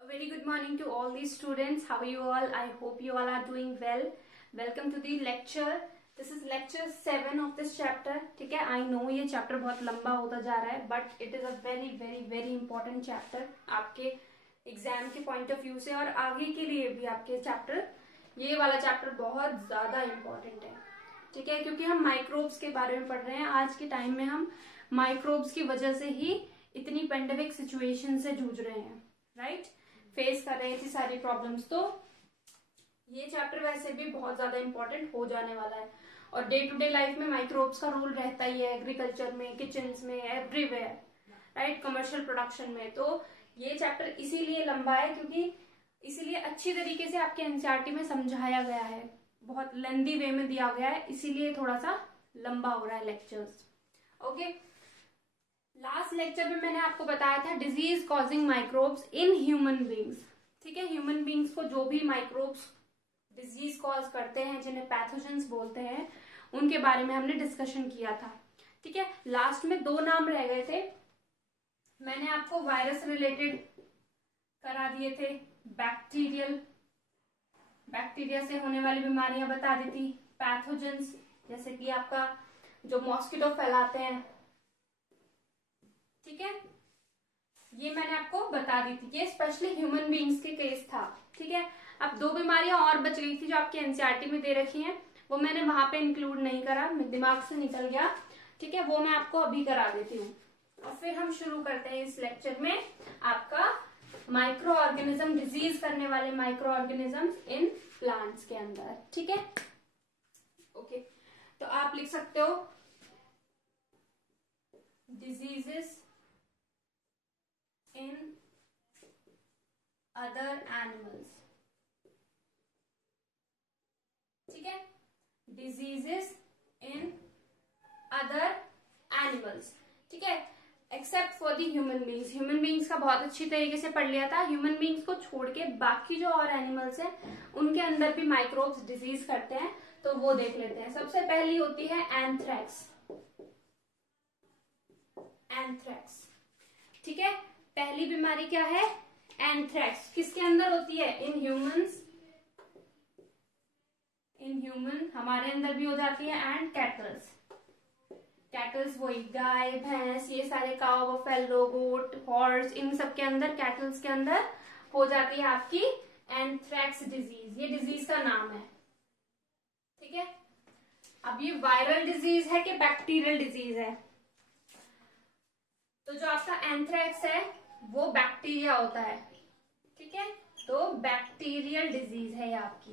A very good morning to all the students. How are you all? I hope you all are doing well. Welcome to the lecture. This is lecture 7 of this chapter. ठीक है, I know ये chapter बहुत लंबा होता जा रहा है, but it is a very very very important chapter आपके एग्जाम के पॉइंट ऑफ व्यू से और आगे के लिए भी आपके चैप्टर ये वाला चैप्टर बहुत ज्यादा इम्पोर्टेंट है. ठीक है, क्योंकि हम माइक्रोब्स के बारे में पढ़ रहे हैं. आज के टाइम में हम माइक्रोब्स की वजह से ही इतनी पेंडेमिक सिचुएशन से जूझ रहे हैं, राइट, फेस कर रहे थे सारी प्रॉब्लम्स. तो ये चैप्टर वैसे भी बहुत ज्यादा इंपॉर्टेंट हो जाने वाला है और डे टू डे लाइफ में माइक्रोब्स का रोल रहता ही है, एग्रीकल्चर में, किचन में, एवरीवेयर, राइट, कमर्शियल प्रोडक्शन में. तो ये चैप्टर इसीलिए लंबा है क्योंकि इसीलिए अच्छी तरीके से आपके एनसीईआरटी में समझाया गया है, बहुत लेंदी वे में दिया गया है, इसीलिए थोड़ा सा लंबा हो रहा है लेक्चर्स. ओके, लास्ट लेक्चर में मैंने आपको बताया था disease causing microbes in human beings. ठीक है, ह्यूमन बींग्स को जो भी माइक्रोब्स डिजीज कॉज करते हैं, जिन्हें पैथोजेंस बोलते हैं, उनके बारे में हमने डिस्कशन किया था. ठीक है, लास्ट में 2 नाम रह गए थे. मैंने आपको वायरस रिलेटेड करा दिए थे, बैक्टीरिया से होने वाली बीमारियां बता दी थी. पैथोजेंस जैसे कि आपका जो मॉस्किटो फैलाते हैं, ठीक है, ये मैंने आपको बता दी थी. ये स्पेशली ह्यूमन बींग्स के केस था. ठीक है, अब 2 बीमारियां और बच गई थी जो आपके एनसीईआरटी में दे रखी हैं, वो मैंने वहां पे इंक्लूड नहीं करा, दिमाग से निकल गया. ठीक है, वो मैं आपको अभी करा देती हूँ और फिर हम शुरू करते हैं इस लेक्चर में आपका माइक्रो ऑर्गेनिज्म, डिजीज करने वाले माइक्रो ऑर्गेनिजम्स इन प्लांट्स के अंदर. ठीक है, ओके, तो आप लिख सकते हो डिजीजेस इन अदर एनिमल्स. ठीक है, डिजीजेस इन अदर एनिमल्स. ठीक है, except for the human beings. Human beings का बहुत अच्छी तरीके से पढ़ लिया था. ह्यूमन बींग्स को छोड़ के बाकी जो और एनिमल्स हैं उनके अंदर भी माइक्रोब्स डिजीज करते हैं, तो वो देख लेते हैं. सबसे पहली होती है एंथ्रैक्स. एंथ्रैक्स, ठीक है, पहली बीमारी क्या है? एंथ्रैक्स. किसके अंदर होती है? In humans. इन ह्यूमन हमारे अंदर भी हो जाती है. And kettles. कैटल्स वही गाय, भैंस, ये सारे काउ, बफेलो, गोट, हॉर्स, इन सब के अंदर, कैटल्स के अंदर हो जाती है आपकी एंथ्रैक्स डिजीज. ये डिजीज का नाम है. ठीक है, अब ये वायरल डिजीज है कि बैक्टीरियल डिजीज है? तो जो आपका एंथ्रैक्स है वो बैक्टीरिया होता है. ठीक है, तो बैक्टीरियल डिजीज है ये आपकी.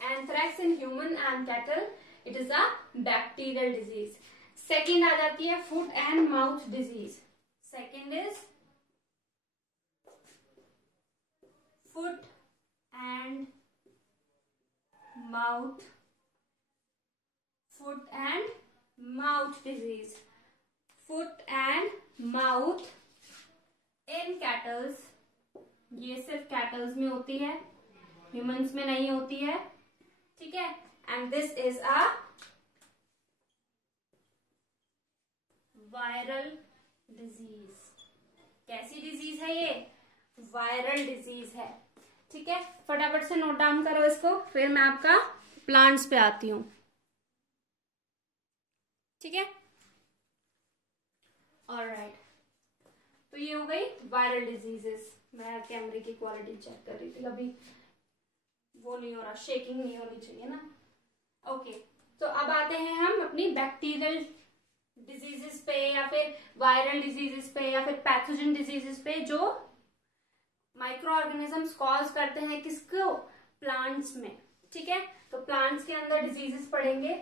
Anthrax in human and cattle, it is a bacterial disease. Second आ जाती है foot and mouth disease. Second is foot and mouth. Foot and mouth disease. Foot and mouth in cattles. ये सिर्फ kettles में होती है, ह्यूमंस में नहीं होती है. ठीक है, and this is a viral disease. कैसी डिजीज है ये? वायरल डिजीज है. ठीक है, फटाफट से नोट डाउन करो इसको, फिर मैं आपका प्लांट्स पे आती हूं. ठीक है, ऑलराइट, तो ये हो गई वायरल डिजीजेस. मैं कैमरे की क्वालिटी चेक कर रही थी, अभी वो नहीं हो रहा, शेकिंग नहीं होनी चाहिए ना. ओके, तो अब आते हैं हम अपनी बैक्टीरियल डिजीजेस पे या फिर वायरल डिजीजेस पे या फिर पैथोजन डिजीजेस पे जो माइक्रो ऑर्गेनिजम्स कॉज करते हैं किसको? प्लांट्स में. ठीक है, तो प्लांट्स के अंदर डिजीजेस पड़ेंगे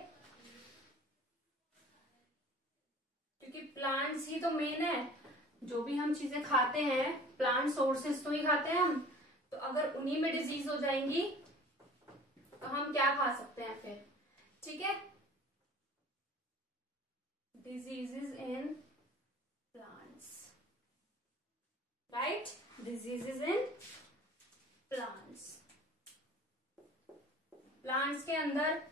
क्योंकि प्लांट्स ही तो मेन है. जो भी हम चीजें खाते हैं प्लांट सोर्सेस तो ही खाते हैं हम, तो अगर उन्हीं में डिजीज हो जाएंगी तो हम क्या खा सकते हैं फिर? ठीक है, diseases in plants, right, diseases in plants. Plants के अंदर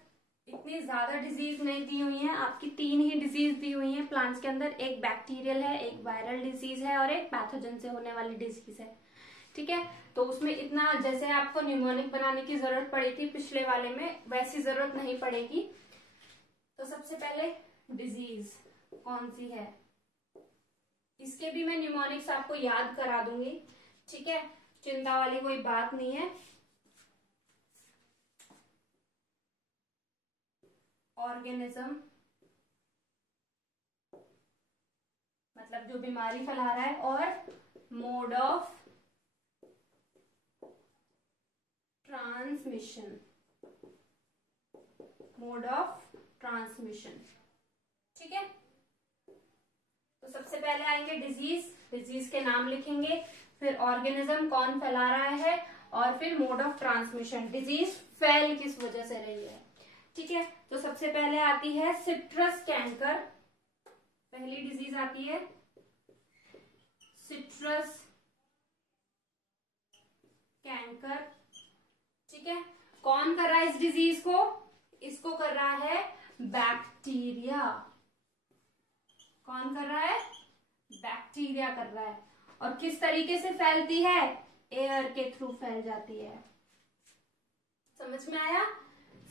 इतनी ज्यादा डिजीज नहीं दी हुई है आपकी, 3 ही डिजीज दी हुई है प्लांट्स के अंदर। एक बैक्टीरियल है, एक वायरल डिजीज है और एक पैथोजन से होने वाली डिजीज है। ठीक है, तो उसमें इतना जैसे आपको न्यूमोनिक बनाने की जरूरत पड़ी थी पिछले वाले में, वैसी जरूरत नहीं पड़ेगी। तो सबसे पहले डिजीज कौन सी है, इसके भी मैं न्यूमोनिक्स आपको याद करा दूंगी। ठीक है, चिंता वाली कोई बात नहीं है। ऑर्गेनिज्म मतलब जो बीमारी फैला रहा है, और mode of transmission, mode of transmission. ठीक है, तो सबसे पहले आएंगे डिजीज, डिजीज के नाम लिखेंगे, फिर ऑर्गेनिज्म कौन फैला रहा है, और फिर मोड ऑफ ट्रांसमिशन, डिजीज फैल किस वजह से रही है। ठीक है, तो सबसे पहले आती है सिट्रस कैंकर, पहली डिजीज आती है सिट्रस कैंकर। ठीक है, कौन कर रहा है इस डिजीज को, इसको कर रहा है बैक्टीरिया। कौन कर रहा है, बैक्टीरिया कर रहा है। और किस तरीके से फैलती है, एयर के थ्रू फैल जाती है। समझ में आया,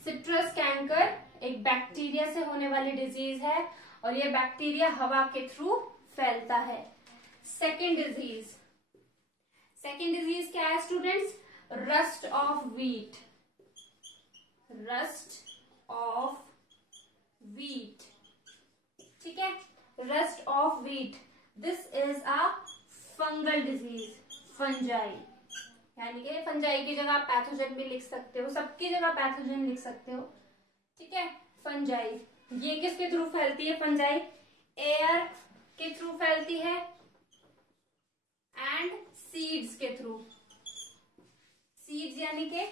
सिट्रस कैंकर एक बैक्टीरिया से होने वाली डिजीज है, और ये बैक्टीरिया हवा के थ्रू फैलता है। सेकेंड डिजीज, सेकेंड डिजीज क्या है students, rust of wheat, rust of wheat. ठीक है, rust of wheat, this is a fungal disease, fungi, यानी कि फंजाई की जगह आप पैथोजन भी लिख सकते हो, सबकी जगह पैथोजन लिख सकते हो। ठीक है, फंजाई, ये किसके थ्रू फैलती है फंजाई, एयर के थ्रू फैलती है, एंड सीड्स के थ्रू। सीड्स यानी कि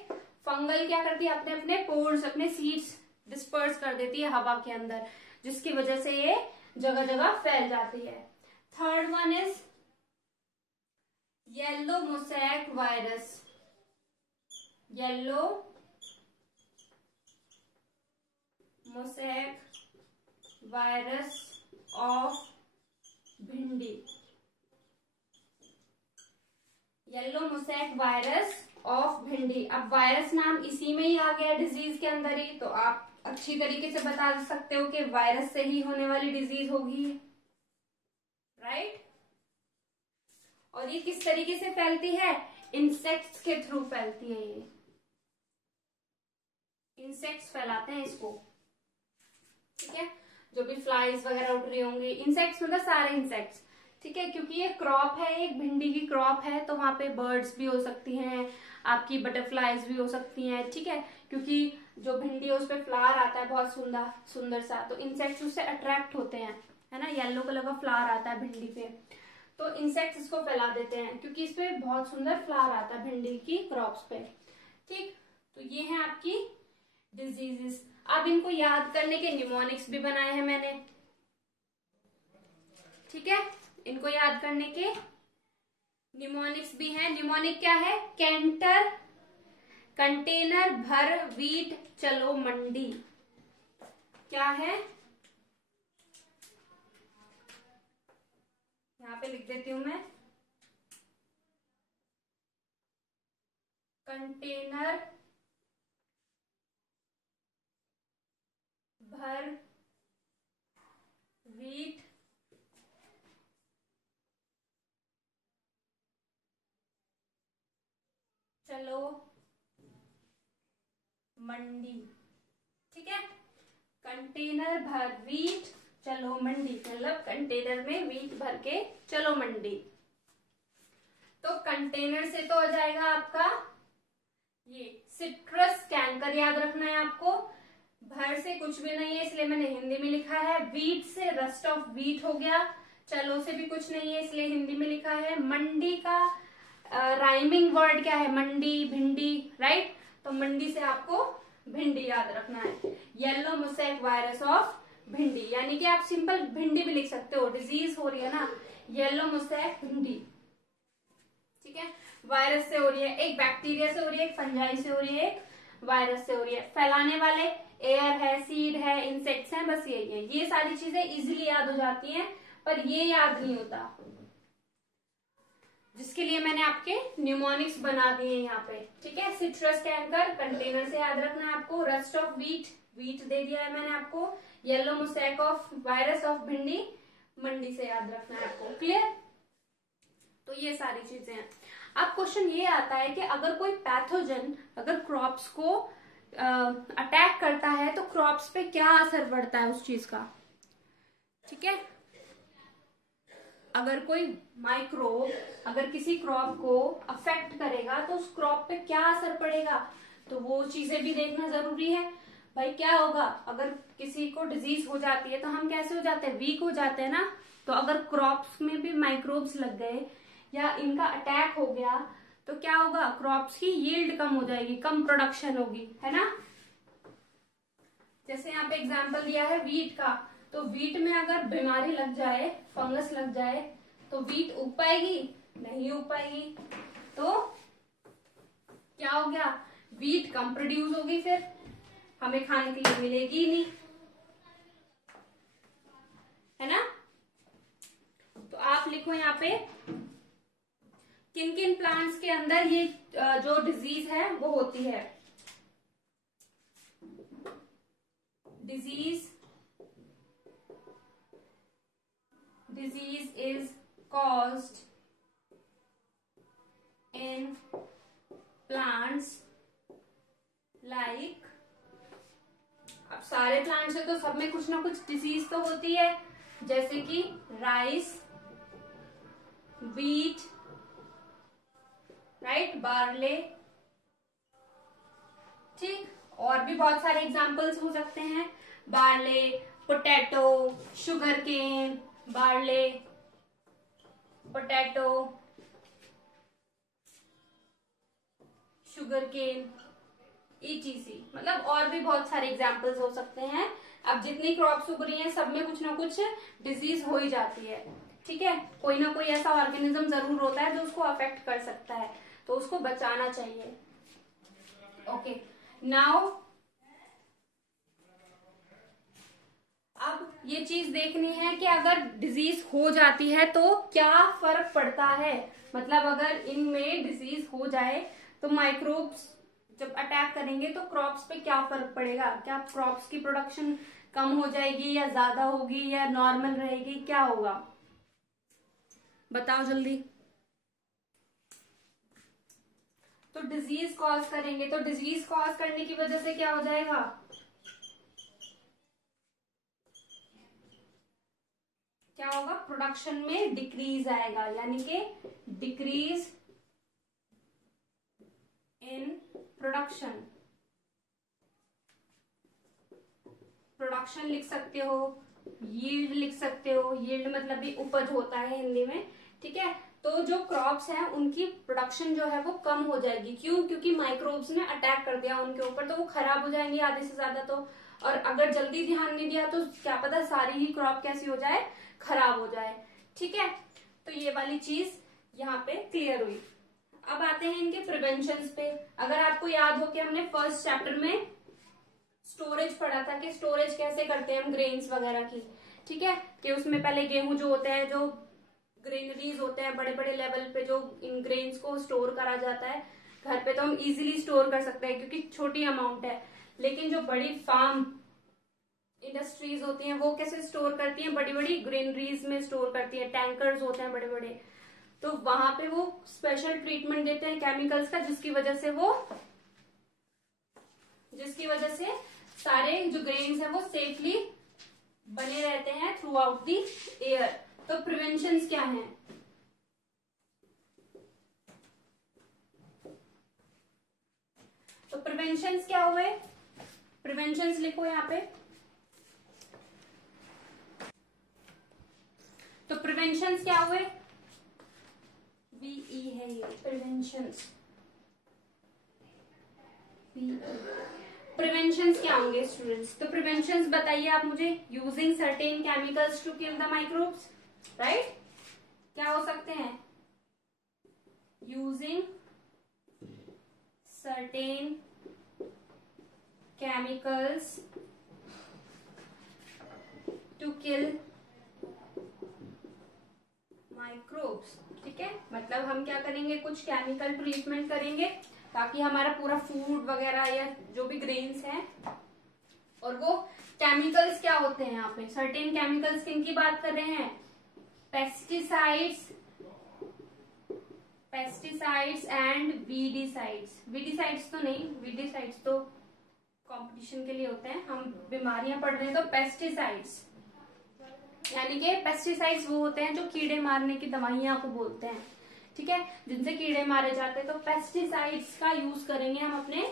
फंगल क्या करती है, अपने अपने पोर्स, अपने सीड्स डिस्पर्स कर देती है हवा के अंदर, जिसकी वजह से ये जगह जगह फैल जाती है। Third one is yellow mosaic virus, yellow mosaic virus of भिंडी, येलो मोसैक वायरस ऑफ भिंडी। अब वायरस नाम इसी में ही आ गया डिजीज के अंदर ही, तो आप अच्छी तरीके से बता सकते हो कि वायरस से ही होने वाली डिजीज होगी, राइट। और ये किस तरीके से फैलती है, इंसेक्ट्स के थ्रू फैलती है, ये इंसेक्ट्स फैलाते हैं इसको। ठीक है, जो भी फ्लाइज वगैरह उड़ रही होंगी, इंसेक्ट्स मतलब सारे इंसेक्ट्स। ठीक है, क्योंकि ये क्रॉप है, एक भिंडी की क्रॉप है, तो वहां पे बर्ड्स भी हो सकती हैं, आपकी बटरफ्लाईज भी हो सकती हैं। ठीक है, क्योंकि जो भिंडी है उस पर फ्लावर आता है बहुत सुंदर सुंदर सा, तो इंसेक्ट्स उससे अट्रैक्ट होते हैं, है ना, येलो कलर का फ्लावर आता है भिंडी पे, तो इंसेक्ट्स इसको फैला देते हैं क्योंकि इस पे बहुत सुंदर फ्लावर आता है भिंडी की क्रॉप्स पे। ठीक, तो ये है आपकी डिजीजेस। अब इनको याद करने के निमोनिक्स भी बनाए हैं मैंने। ठीक है, इनको याद करने के निमोनिक्स भी हैं। निमोनिक क्या है, कैंटर, कंटेनर भर व्हीट चलो मंडी। क्या है, यहां पे लिख देती हूं मैं, कंटेनर भर व्हीट चलो मंडी। ठीक है, कंटेनर भर व्हीट चलो मंडी, मतलब कंटेनर में व्हीट भर के चलो मंडी। तो कंटेनर से तो हो जाएगा आपका ये सिट्रस कैंकर, याद रखना है आपको। भर से कुछ भी नहीं है इसलिए मैंने हिंदी में लिखा है। व्हीट से रस्ट ऑफ व्हीट हो गया, चलो से भी कुछ नहीं है इसलिए हिंदी में लिखा है। मंडी का राइमिंग वर्ड क्या है, मंडी, भिंडी, राइट, तो मंडी से आपको भिंडी याद रखना है। येलो मोसैक वायरस ऑफ भिंडी, यानी कि आप सिंपल भिंडी भी लिख सकते हो, डिजीज हो रही है ना, येलो मोसैक भिंडी। ठीक है, वायरस से हो रही है, एक बैक्टीरिया से हो रही है, एक फंजाई से हो रही है, एक वायरस से हो रही है। फैलाने वाले एयर है, सीड है, इंसेक्ट्स हैं, बस यही है। ये सारी चीजें इजीली याद हो जाती हैं, पर ये याद नहीं होता, जिसके लिए मैंने आपके न्यूमोनिक्स बना दिए यहाँ पे। ठीक है, सिट्रस टैंकर कंटेनर से याद रखना है आपको। रस्ट ऑफ वीट, वीट दे दिया है मैंने आपको। Yellow mosaic of virus of भिंडी, मंडी से याद रखना है आपको। क्लियर? तो ये सारी चीजें हैं। अब क्वेश्चन ये आता है कि अगर कोई पैथोजन अगर क्रॉप्स को अटैक करता है तो क्रॉप्स पे क्या असर पड़ता है उस चीज का। ठीक है, अगर कोई माइक्रोब अगर किसी क्रॉप को अफेक्ट करेगा तो उस क्रॉप पे क्या असर पड़ेगा, तो वो चीजें भी देखना जरूरी है। भाई क्या होगा, अगर किसी को डिजीज हो जाती है तो हम कैसे हो जाते हैं, वीक हो जाते हैं ना। तो अगर क्रॉप्स में भी माइक्रोब्स लग गए या इनका अटैक हो गया तो क्या होगा, क्रॉप्स की यील्ड कम हो जाएगी, कम प्रोडक्शन होगी, है ना। जैसे यहाँ पे एग्जांपल दिया है वीट का, तो वीट में अगर बीमारी लग जाए, फंगस लग जाए, तो वीट उग पाएगी, नहीं उग पाएगी। तो क्या हो गया, वीट कम प्रोड्यूस होगी, फिर हमें खाने के लिए मिलेगी ही नहीं, है ना। तो आप लिखो यहाँ पे किन किन प्लांट्स के अंदर ये जो डिजीज है वो होती है। disease is caused in plants like, अब सारे प्लांट्स है तो सब में कुछ ना कुछ डिजीज तो होती है, जैसे कि राइस, व्हीट, राइट, बार्ले। ठीक, और भी बहुत सारे एग्जांपल्स हो सकते हैं, barley, potato, sugar cane, barley, potato, sugar cane, ETC, मतलब और भी बहुत सारे एग्जांपल्स हो सकते हैं। अब जितनी क्रॉप्स उग रही हैं सब में कुछ ना कुछ डिजीज हो ही जाती है। ठीक है, कोई ना कोई ऐसा ऑर्गेनिज्म जरूर होता है जो उसको अफेक्ट कर सकता है, तो उसको बचाना चाहिए। ओके, नाउ अब ये चीज देखनी है कि अगर डिजीज हो जाती है तो क्या फर्क पड़ता है, मतलब अगर इनमें डिजीज हो जाए तो माइक्रोब्स जब अटैक करेंगे तो क्रॉप्स पे क्या फर्क पड़ेगा, क्या क्रॉप्स की प्रोडक्शन कम हो जाएगी या ज्यादा होगी या नॉर्मल रहेगी, क्या होगा, बताओ जल्दी। तो डिजीज कॉज करेंगे, तो डिजीज कॉज करने की वजह से क्या हो जाएगा, क्या होगा, प्रोडक्शन में डिक्रीज आएगा, यानी कि डिक्रीज इन प्रोडक्शन। प्रोडक्शन लिख सकते हो, यील्ड लिख सकते हो, यील्ड मतलब भी उपज होता है हिंदी में। ठीक है, तो जो क्रॉप्स हैं उनकी प्रोडक्शन जो है वो कम हो जाएगी। क्यों, क्योंकि माइक्रोब्स ने अटैक कर दिया उनके ऊपर, तो वो खराब हो जाएंगे आधे से ज्यादा। तो और अगर जल्दी ध्यान नहीं दिया तो क्या पता सारी ही क्रॉप कैसी हो जाए, खराब हो जाए। ठीक है, तो ये वाली चीज यहाँ पे क्लियर हुई। अब आते हैं इनके प्रिवेंशन पे। अगर आपको याद हो कि हमने फर्स्ट चैप्टर में स्टोरेज पढ़ा था कि स्टोरेज कैसे करते हैं हम ग्रेन्स वगैरह की। ठीक है, कि उसमें पहले गेहूं जो होते हैं, जो ग्रेनरीज होते हैं, बड़े बड़े लेवल पे जो इन ग्रेन्स को स्टोर करा जाता है। घर पे तो हम इजीली स्टोर कर सकते हैं क्योंकि छोटी अमाउंट है, लेकिन जो बड़ी फार्म इंडस्ट्रीज होती हैं वो कैसे स्टोर करती हैं, बड़ी बड़ी ग्रेनरीज में स्टोर करती है, टैंकर्स होते हैं बड़े बड़े। तो वहां पे वो स्पेशल ट्रीटमेंट देते हैं केमिकल्स का, जिसकी वजह से सारे जो ग्रेन्स हैं वो सेफली बने रहते हैं थ्रू आउट दी एयर। तो प्रिवेंशंस क्या हैं, तो प्रिवेंशंस क्या हुए, प्रिवेंशंस लिखो यहाँ पे। तो प्रिवेंशंस क्या हुए, BE है ये प्रिवेंशंस। प्रिवेंशंस क्या होंगे स्टूडेंट्स, तो प्रिवेंशंस बताइए आप मुझे। Using certain chemicals to kill the microbes, right. क्या हो सकते हैं, using certain chemicals to kill microbes. ठीक है, मतलब हम क्या करेंगे, कुछ केमिकल ट्रीटमेंट करेंगे ताकि हमारा पूरा फूड वगैरह या जो भी ग्रेन्स हैं, और वो केमिकल्स क्या होते हैं, यहाँ पे सर्टेन केमिकल्स किन की बात कर रहे हैं, पेस्टिसाइड्स एंड वीडीसाइड्स। वीडीसाइड्स तो नहीं, वीडीसाइड्स तो कंपटीशन के लिए होते हैं, हम बीमारियां पढ़ रहे हैं तो पेस्टिसाइड्स, यानी कि पेस्टिसाइड्स वो होते हैं जो कीड़े मारने की दवाइयां को बोलते हैं। ठीक है, जिनसे कीड़े मारे जाते हैं, तो पेस्टिसाइड्स का यूज करेंगे हम अपने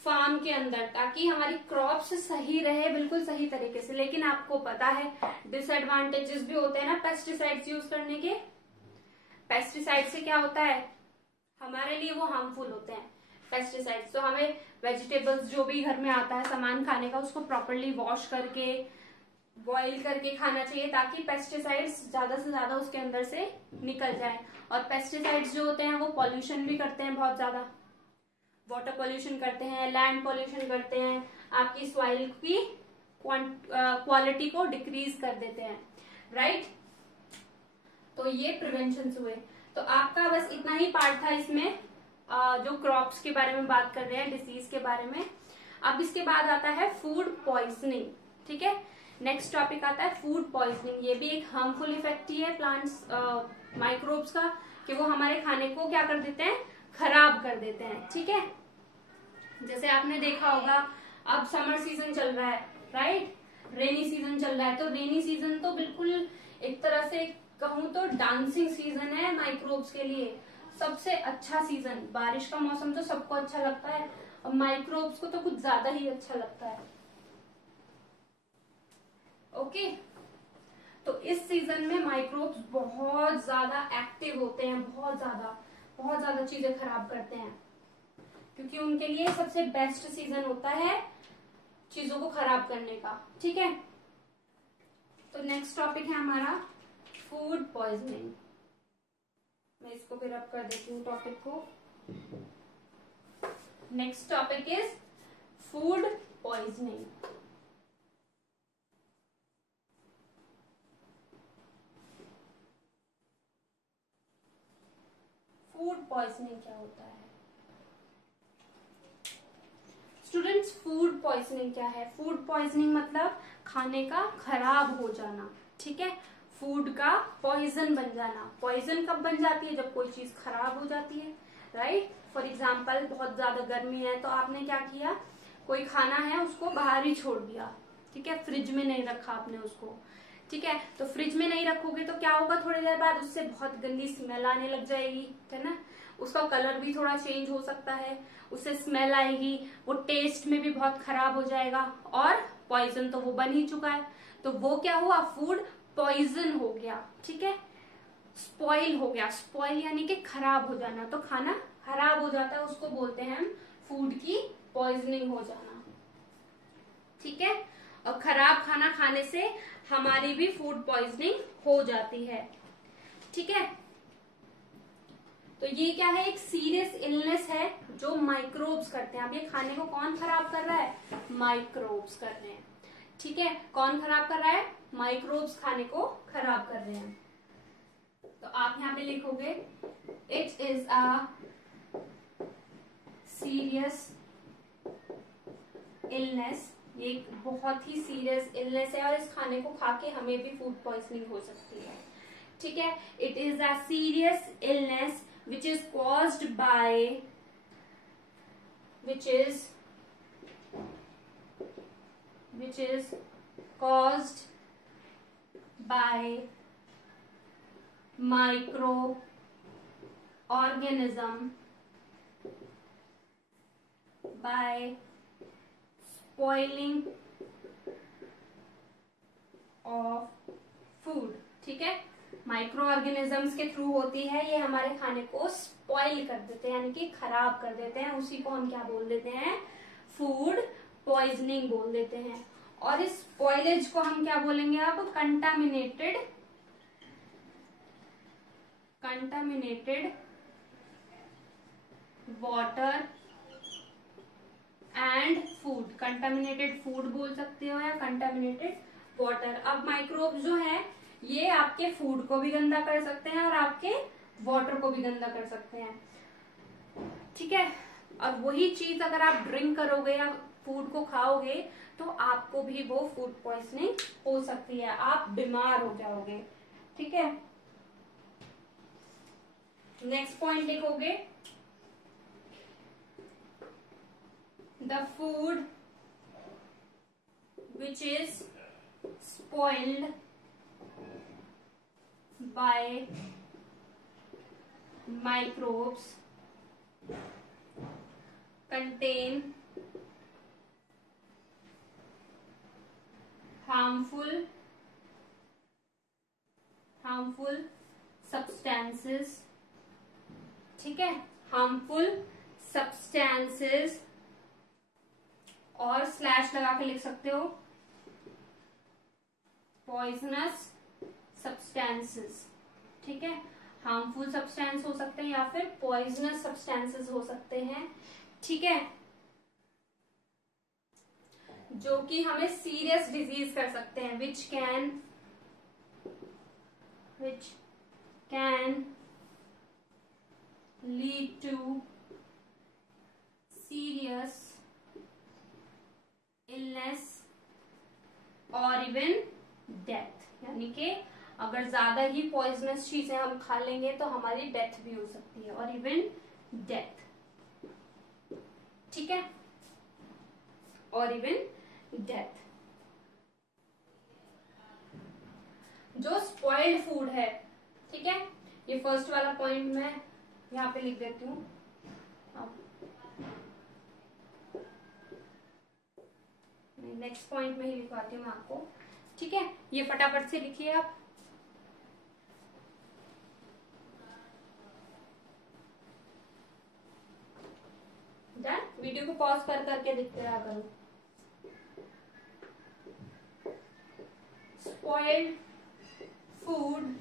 फार्म के अंदर ताकि हमारी क्रॉप्स सही रहे, बिल्कुल सही तरीके से। लेकिन आपको पता है डिसएडवांटेजेस भी होते हैं ना पेस्टिसाइड्स यूज करने के। पेस्टिसाइड से क्या होता है, हमारे लिए वो हार्मफुल होते हैं पेस्टिसाइड्स। तो हमें वेजिटेबल्स जो भी घर में आता है सामान खाने का, उसको प्रॉपरली वॉश करके बॉईल करके खाना चाहिए ताकि पेस्टिसाइड्स ज्यादा से ज्यादा उसके अंदर से निकल जाए। और पेस्टिसाइड्स जो होते हैं वो पॉल्यूशन भी करते हैं बहुत ज्यादा, वाटर पॉल्यूशन करते हैं, लैंड पॉल्यूशन करते हैं, आपकी सॉइल की क्वालिटी को डिक्रीज कर देते हैं, राइट। तो ये प्रिवेंशन हुए। तो आपका बस इतना ही पार्ट था इसमें, जो क्रॉप्स के बारे में बात कर रहे हैं, डिसीज के बारे में। अब इसके बाद आता है फूड पॉइजनिंग। ठीक है, नेक्स्ट टॉपिक आता है फूड पॉइजनिंग। ये भी एक हार्मफुल इफेक्ट ही है प्लांट्स माइक्रोब्स का, कि वो हमारे खाने को क्या कर देते हैं, खराब कर देते हैं। ठीक है, जैसे आपने देखा होगा अब समर सीजन चल रहा है, राइट, रेनी सीजन चल रहा है। तो रेनी सीजन तो बिल्कुल एक तरह से कहूँ तो डांसिंग सीजन है माइक्रोब्स के लिए, सबसे अच्छा सीजन। बारिश का मौसम तो सबको अच्छा लगता है, और माइक्रोब्स को तो कुछ ज्यादा ही अच्छा लगता है। ओके, तो इस सीजन में माइक्रोब्स बहुत ज्यादा एक्टिव होते हैं, बहुत ज्यादा चीजें खराब करते हैं, क्योंकि उनके लिए सबसे बेस्ट सीजन होता है चीजों को खराब करने का। ठीक है, तो नेक्स्ट टॉपिक है हमारा फूड पॉइजनिंग। मैं इसको फिर अप कर देती हूँ टॉपिक को। Next topic is food poisoning. Food poisoning क्या होता है स्टूडेंट्स? फूड पॉइजनिंग क्या है? फूड पॉइजनिंग मतलब खाने का खराब हो जाना। ठीक है, फूड का पॉइजन बन जाना। पॉइजन कब बन जाती है? जब कोई चीज खराब हो जाती है, राइट। फॉर एग्जाम्पल बहुत ज्यादा गर्मी है तो आपने क्या किया, कोई खाना है उसको बाहर ही छोड़ दिया, ठीक है, फ्रिज में नहीं रखा आपने उसको। ठीक है, तो फ्रिज में नहीं रखोगे तो क्या होगा, थोड़ी देर बाद उससे बहुत गंदी स्मेल आने लग जाएगी, है ना। उसका कलर भी थोड़ा चेंज हो सकता है, उससे स्मेल आएगी, वो टेस्ट में भी बहुत खराब हो जाएगा, और पॉइजन तो वो बन ही चुका है। तो वो क्या हुआ, फूड पॉइजन हो गया। ठीक है, स्पॉइल हो गया। स्पॉइल यानी कि खराब हो जाना, तो खाना खराब हो जाता है, उसको बोलते हैं हम फूड की पॉइजनिंग हो जाना। ठीक है, और खराब खाना खाने से हमारी भी फूड पॉइजनिंग हो जाती है। ठीक है, तो ये क्या है, एक सीरियस इलनेस है जो माइक्रोब्स करते हैं। अब ये खाने को कौन खराब कर रहा है, माइक्रोब्स कर रहे हैं। ठीक है, कौन खराब कर रहा है, माइक्रोब्स खाने को खराब कर रहे हैं। तो आप यहाँ पे लिखोगे it is a serious illness. ये एक बहुत ही सीरियस इलनेस है, और इस खाने को खा के हमें भी फूड पॉइजनिंग हो सकती है। ठीक है, it is a serious illness which is caused by microorganism by spoiling of food। ठीक है, माइक्रो ऑर्गेनिजम्स के थ्रू होती है, ये हमारे खाने को स्पॉइल कर देते हैं, यानी कि खराब कर देते हैं। उसी को हम क्या बोल देते हैं, फूड पॉइजनिंग बोल देते हैं। और इस स्पॉइलेज को हम क्या बोलेंगे, अब contaminated water and food, contaminated food बोल सकते हो या कंटामिनेटेड वाटर। अब माइक्रोब्स जो है ये आपके फूड को भी गंदा कर सकते हैं और आपके वाटर को भी गंदा कर सकते हैं, ठीक है। और वही चीज अगर आप ड्रिंक करोगे या फूड को खाओगे तो आपको भी वो फूड पॉइजनिंग हो सकती है, आप बीमार हो जाओगे, ठीक है। नेक्स्ट पॉइंट लिखोगे, the food which is spoiled by microbes contain harmful substances, ठीक है, harmful substances, और स्लैश लगा के लिख सकते हो पॉइजनस सब्सटेंसेस, ठीक है। हार्मफुल सब्सटेंस हो सकते हैं या फिर पॉइजनस सब्सटेंसेस हो सकते हैं, ठीक है, जो कि हमें सीरियस डिजीज कर सकते हैं, which can lead to serious illness और इवन डेथ, यानी कि अगर ज्यादा ही पॉइजनस चीजें हम खा लेंगे तो हमारी डेथ भी हो सकती है, और इवन डेथ, ठीक है, और इवन डेथ। जो स्पॉइल्ड फूड है, ठीक है, ये फर्स्ट वाला पॉइंट मैं यहां पे लिख देती हूँ, नेक्स्ट पॉइंट में ही लिखवाती हूँ आपको, ठीक है। ये फटाफट से लिखिए आप। डन। वीडियो को पॉज कर करके लिखते रहा करो। Spoiled food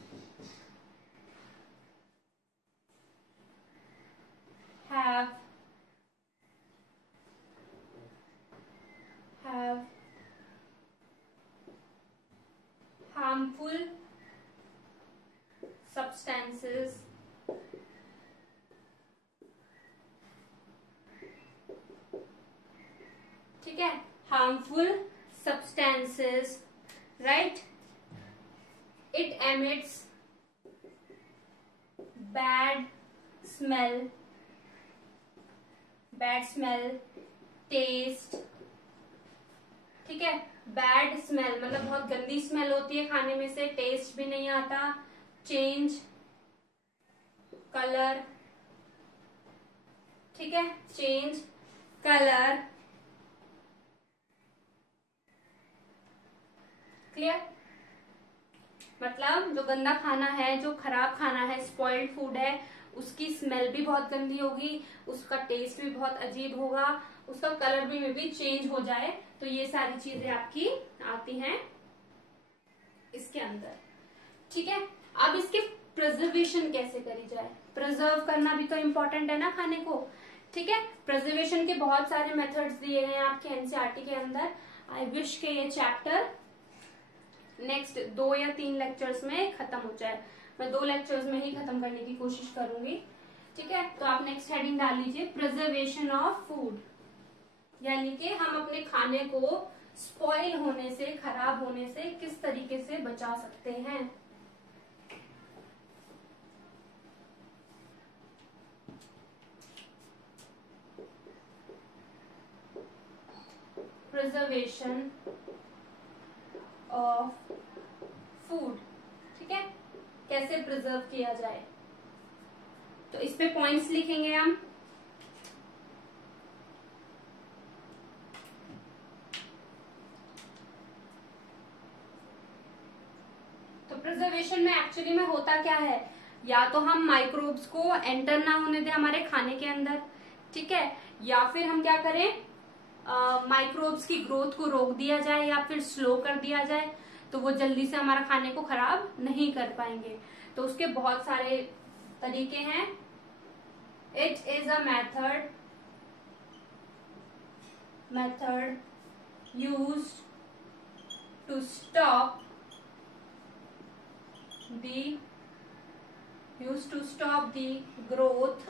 have harmful substances ठीक है, harmful substances, right? It emits bad smell, taste, ठीक है। बैड स्मेल मतलब बहुत गंदी स्मेल होती है खाने में से, टेस्ट भी नहीं आता, चेंज कलर, ठीक है, चेंज कलर, क्लियर। मतलब जो गंदा खाना है, जो खराब खाना है, स्पॉइल्ड फूड है, उसकी स्मेल भी बहुत गंदी होगी, उसका टेस्ट भी बहुत अजीब होगा, उसका कलर भी मे बी चेंज हो जाए, तो ये सारी चीजें आपकी आती हैं इसके अंदर, ठीक है। अब इसके प्रिजर्वेशन कैसे करी जाए, प्रिजर्व करना भी तो इम्पोर्टेंट है ना खाने को, ठीक है। प्रिजर्वेशन के बहुत सारे मेथड्स दिए गए हैं आपके एनसीईआरटी के अंदर। आई विश के ये चैप्टर नेक्स्ट 2 या 3 लेक्चर्स में खत्म हो जाए, मैं 2 लेक्चर्स में ही खत्म करने की कोशिश करूंगी, ठीक है। तो आप नेक्स्ट हेडिंग डाल लीजिए, प्रिजर्वेशन ऑफ फूड, यानी कि हम अपने खाने को स्पॉइल होने से, खराब होने से किस तरीके से बचा सकते हैं। प्रिजर्वेशन ऑफ फूड, ठीक है, कैसे प्रिजर्व किया जाए, तो इस पे पॉइंट्स लिखेंगे हम। तो प्रिजर्वेशन में एक्चुअली में होता क्या है, या तो हम माइक्रोब्स को एंटर ना होने दें हमारे खाने के अंदर, ठीक है, या फिर हम क्या करें, माइक्रोब्स की ग्रोथ को रोक दिया जाए या फिर स्लो कर दिया जाए, तो वो जल्दी से हमारा खाने को खराब नहीं कर पाएंगे। तो उसके बहुत सारे तरीके हैं। It is a method method used to stop the growth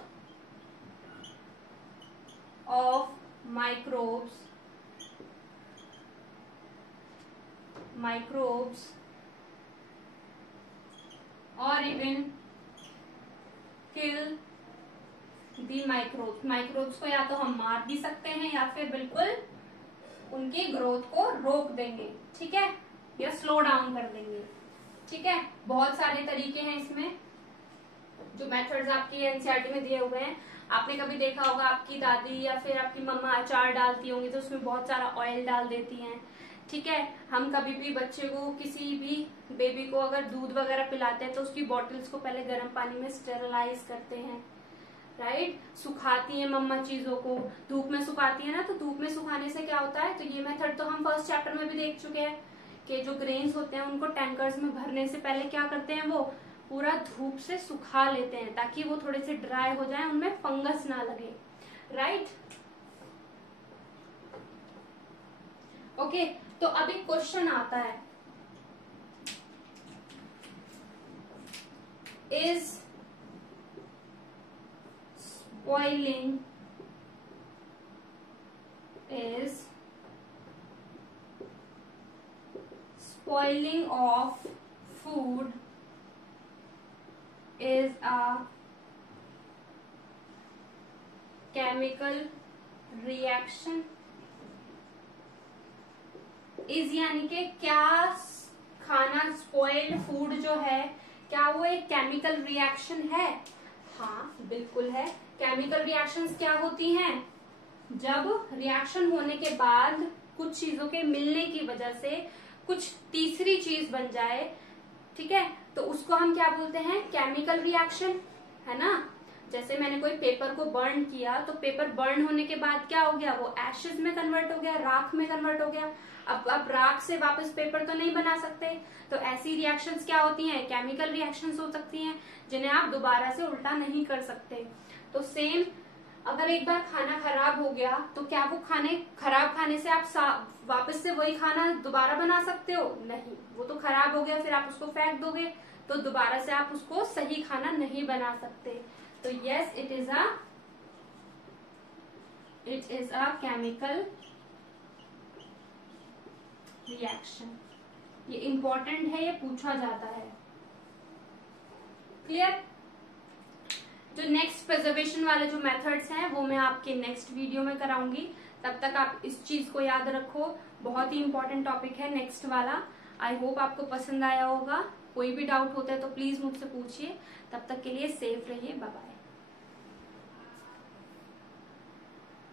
of microbes or even kill the microbes को या तो हम मार भी सकते हैं या फिर बिल्कुल उनकी ग्रोथ को रोक देंगे, ठीक है, या स्लो डाउन कर देंगे, ठीक है। बहुत सारे तरीके हैं इसमें जो मेथड्स आपकी एनसीईआरटी में दिए हुए हैं। आपने कभी देखा होगा आपकी दादी या फिर आपकी मम्मा अचार डालती होंगी तो उसमें बहुत सारा ऑयल डाल देती हैं, ठीक है। हम कभी भी बच्चे को, किसी भी बेबी को अगर दूध वगैरह पिलाते हैं तो उसकी बॉटल्स को पहले गर्म पानी में स्टेरलाइज करते हैं, राइट। सुखाती है मम्मा चीजों को, धूप में सुखाती है ना, तो धूप में सुखाने से क्या होता है, तो ये मेथड तो हम फर्स्ट चैप्टर में भी देख चुके हैं कि जो ग्रेन्स होते हैं उनको टैंकर्स में भरने से पहले क्या करते हैं, वो पूरा धूप से सुखा लेते हैं ताकि वो थोड़े से ड्राई हो जाए, उनमें फंगस ना लगे, राइट। ओके, तो अब एक क्वेश्चन आता है, is spoiling of food is a chemical reaction? Is यानी कि क्या खाना, स्पॉइल्ड फूड जो है, क्या वो एक केमिकल रिएक्शन है? हाँ बिल्कुल है। केमिकल रिएक्शंस क्या होती हैं, जब रिएक्शन होने के बाद कुछ चीजों के मिलने की वजह से कुछ तीसरी चीज बन जाए, ठीक है, तो उसको हम क्या बोलते हैं, केमिकल रिएक्शन, है ना। जैसे मैंने कोई पेपर को बर्न किया तो पेपर बर्न होने के बाद क्या हो गया, वो एशेज में कन्वर्ट हो गया, राख में कन्वर्ट हो गया। अब राख से वापस पेपर तो नहीं बना सकते, तो ऐसी रिएक्शंस क्या होती हैं, केमिकल रिएक्शंस हो सकती हैं, जिन्हें आप दोबारा से उल्टा नहीं कर सकते। तो सेम, अगर एक बार खाना खराब हो गया तो क्या वो खराब खाने से आप वापस से वही खाना दोबारा बना सकते हो? नहीं, वो तो खराब हो गया, फिर आप उसको फेंक दोगे, तो दोबारा से आप उसको सही खाना नहीं बना सकते। तो yes, it is a chemical reaction. ये इंपॉर्टेंट है, ये पूछा जाता है। क्लियर? जो नेक्स्ट प्रिजर्वेशन वाले जो मेथड्स हैं वो मैं आपके नेक्स्ट वीडियो में कराऊंगी। तब तक आप इस चीज को याद रखो, बहुत ही इंपॉर्टेंट टॉपिक है नेक्स्ट वाला। आई होप आपको पसंद आया होगा। कोई भी डाउट होता है तो प्लीज मुझसे पूछिए। तब तक के लिए सेफ रहिए, बाय बाय।